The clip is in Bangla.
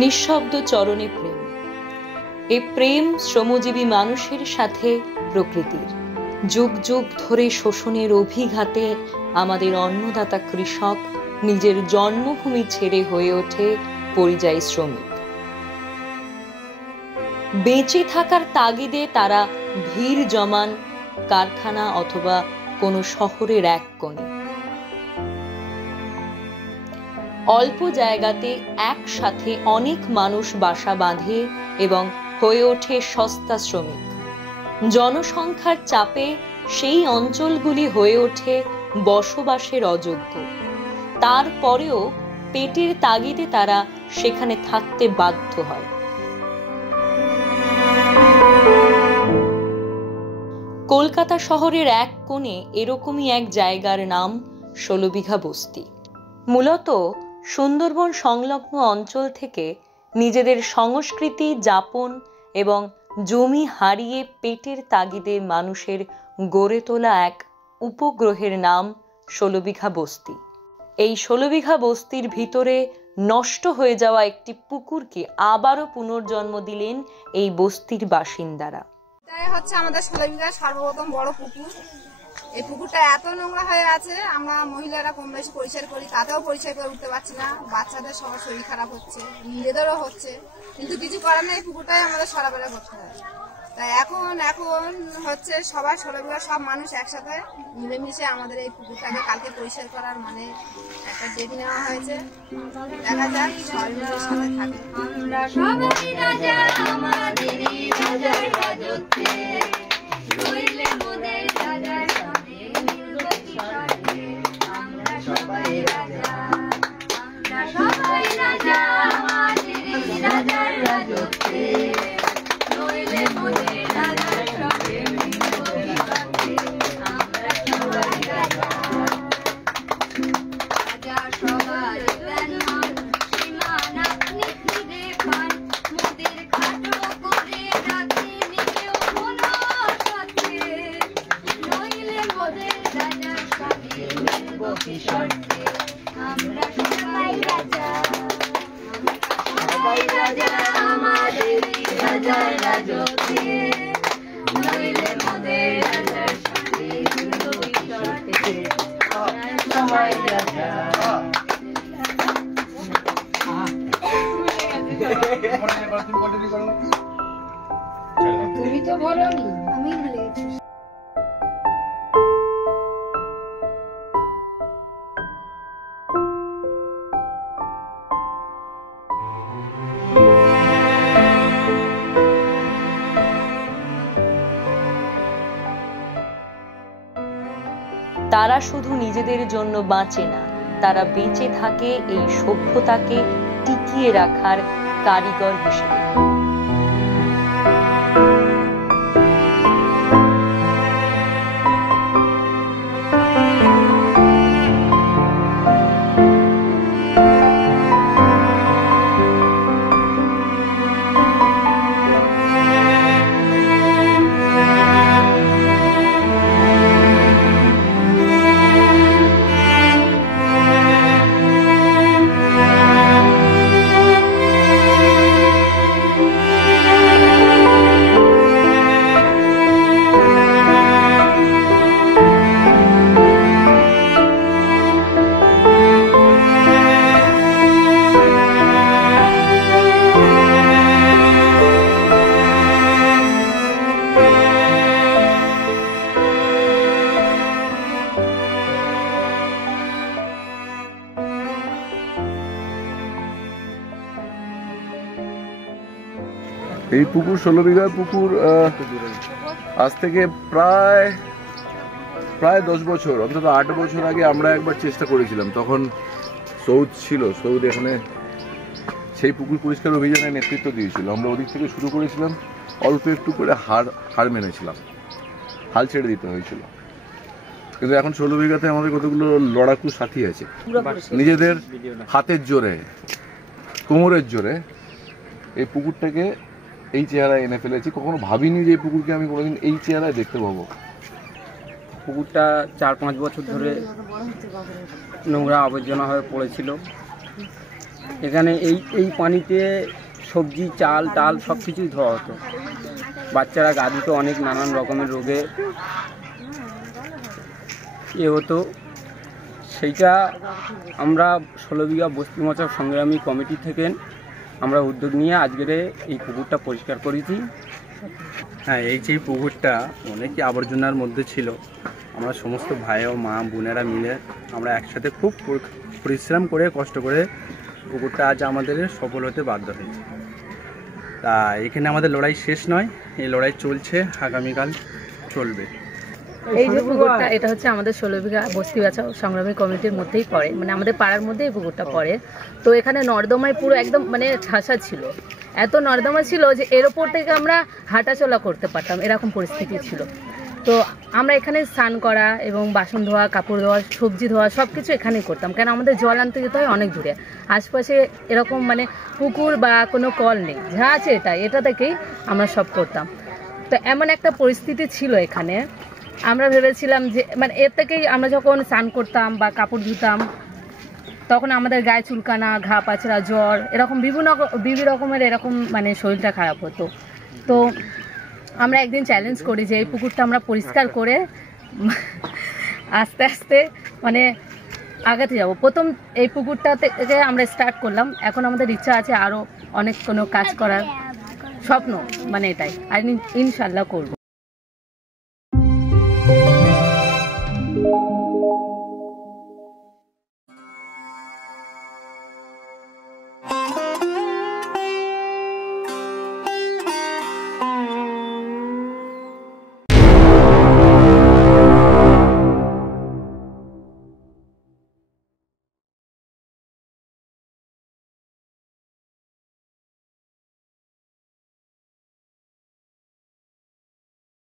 নিঃশব্দ চরণে প্রেম। এই প্রেম শ্রমজীবী মানুষের সাথে প্রকৃতির। যুগ যুগ ধরে শোষণের অভিঘাতে আমাদের অন্নদাতা কৃষক নিজের জন্মভূমি ছেড়ে হয়ে ওঠে পরিযায়ী শ্রমিক। বেঁচে থাকার তাগিদে তারা ভিড় জমান কারখানা অথবা কোনো শহরের এক কোণে। অল্প জায়গাতে একসাথে অনেক মানুষ বাসা বাঁধে এবং হয়ে ওঠে সস্তা শ্রমিক। জনসংখ্যার চাপে সেই অঞ্চলগুলি হয়ে ওঠে বসবাসের অযোগ্য। তারপরেও পেটের তাগিদে তারা সেখানে থাকতে বাধ্য হয়। কলকাতা শহরের এক কোণে এরকমই এক জায়গার নাম ১৬ বিঘা বস্তি। মূলত সুন্দরবন সংলগ্ন অঞ্চল থেকে নিজেদের সংস্কৃতি যাপন এবং জমি হারিয়ে পেটের তাগিদে মানুষের গড়ে তোলা এক উপগ্রহের নাম ১৬ বিঘা বস্তি। এই ১৬ বিঘা বস্তির ভিতরে নষ্ট হয়ে যাওয়া একটি পুকুরকে আবারও পুনর্জন্ম দিলেন এই বস্তির বাসিন্দারা। এটাই হচ্ছে আমাদের ১৬ বিঘা সর্বপ্রথম বড় পুকুর। এই পুকুরটা এত নোংরা হয়ে আছে, আমরা মহিলারা কম বেশি পরিষ্কার করি, তাতেও পরিষ্কার করে উঠতে পারছি না। বাচ্চাদের সবার শরীর খারাপ হচ্ছে, নিজেদেরও হচ্ছে, কিন্তু কিছু করার নেই, পুকুরটাই আমাদের সরাবেলা করতে হয়। তাই এখন হচ্ছে সবাই ১৬ বিঘা সব মানুষ একসাথে মিলেমিশে আমাদের এই পুকুরটাকে কালকে পরিষ্কার করার মানে একটা ডেট নেওয়া হয়েছে। দেখা যাক সবাই মিলে সাথে থাকে। আমরা সবাই রাজা, আমাদেরই রাজার রাজত্বে, রইলে মোদের রাজার সঙ্গে মিলব কিশোরে। আমরা সবাই রাজা, আমরা সবাই রাজা, আমাদেরই রাজার রাজত্বে, রইলে মোদের রাজার সঙ্গে মিলব কিশোরে। আমরা সবাই রাজা, রাজা সবাই বেনমান, সীমান আপনি ফিরে পান, মোদের খাটো করে রাখি নিজেও কোনো সাথে, নইলে মোদের রাজার সঙ্গে মিলব কিশোরে। আমরা সবাই রাজা, সবাই রাজা, আমাদের রাজার রাজত্বে, নইলে মোদের রাজার সঙ্গে মিলব কিশোরে। সবাই রাজা। তুমি তো বলোনি, আমি ভুলে গেছি। তারা শুধু নিজেদের জন্য বাঁচে না, তারা বেঁচে থাকে এই সভ্যতাকে টিকিয়ে রাখার কারিগর হিসেবে। এই পুকুর ১৬ বিঘা পুকুর আজ থেকে প্রায় ১০ বছর, অন্তত ৮ বছর আগে আমরা একবার চেষ্টা করেছিলাম। তখন সৌদ ছিল, সৌদ এখানে সেই পুকুর পরিষ্কার অভিযানে নেতৃত্ব দিয়েছিল। আমরা ওদিক থেকে শুরু করেছিলাম, অল্প একটু করে হার মেনেছিলাম, হাল ছেড়ে দিতে হয়েছিল। কিন্তু এখন ১৬ বিঘাতে আমাদের কতগুলো লড়াকু সাথী আছে, নিজেদের হাতের জোরে কোমরের জোরে এই পুকুরটাকে এই চেহারায় এনে ফেলেছি। কখনো ভাবিনি যে এই পুকুরকে আমি কোনোদিন এই চেহারায় দেখতে পাবো। পুকুরটা ৪-৫ বছর ধরে নোংরা আবর্জনা হয়ে পড়েছিল। এখানে এই পানিতে সবজি চাল ডাল সব কিছুই ধোয়া হতো। বাচ্চারা গা দিত, অনেক নানান রকমের রোগে হতো। সেইটা আমরা 16 বিঘা বস্তি বাঁচাও সংগ্রামী কমিটি থেকে আমরা উদ্যোগ নিয়ে আজকের এই পুকুরটা পরিষ্কার করেছি। হ্যাঁ, এই যে পুকুরটা অনেকই আবর্জনার মধ্যে ছিল, আমরা সমস্ত ভাই ও মা বোনেরা মিলে আমরা একসাথে খুব পরিশ্রম করে কষ্ট করে পুকুরটা আজ আমাদের সফল হতে বাধ্য হয়েছে। তা এখানে আমাদের লড়াই শেষ নয়, এই লড়াই চলছে, আগামীকাল চলবে। এই যে পুকুরটা, এটা হচ্ছে আমাদের 16 বিঘা বস্তি বাঁচাও সংগ্রামী কমিটির মধ্যেই পড়ে, মানে আমাদের পাড়ার মধ্যেই পুকুরটা পড়ে। তো এখানে নর্দমায় পুরো একদম মানে ঠাসা ছিল, এত নর্দমা ছিল যে এর ওপর থেকে আমরা হাঁটাচলা করতে পারতাম, এরকম পরিস্থিতি ছিল। তো আমরা এখানে স্নান করা এবং বাসন ধোয়া, কাপড় ধোয়া, সবজি ধোয়া সব কিছু এখানেই করতাম, কেন আমাদের জল আনতে যেতে হয় অনেক দূরে। আশপাশে এরকম মানে পুকুর বা কোনো কল নেই, যা আছে এটা থেকেই আমরা সব করতাম। তো এমন একটা পরিস্থিতি ছিল এখানে, আমরা ভেবেছিলাম যে মানে এর থেকেই আমরা যখন স্নান করতাম বা কাপড় ধুতাম তখন আমাদের গায়ে চুলকানা, ঘা পাচড়া, জ্বর এরকম বিভিন্ন রকমের এরকম মানে শরীরটা খারাপ হতো। তো আমরা একদিন চ্যালেঞ্জ করি যে এই পুকুরটা আমরা পরিষ্কার করে আস্তে আস্তে মানে আগাতে যাব। প্রথম এই পুকুরটা থেকে আমরা স্টার্ট করলাম, এখন আমাদের ইচ্ছা আছে আরও অনেক কোনো কাজ করার, স্বপ্ন মানে এটাই, আর ইনশাল্লাহ করব।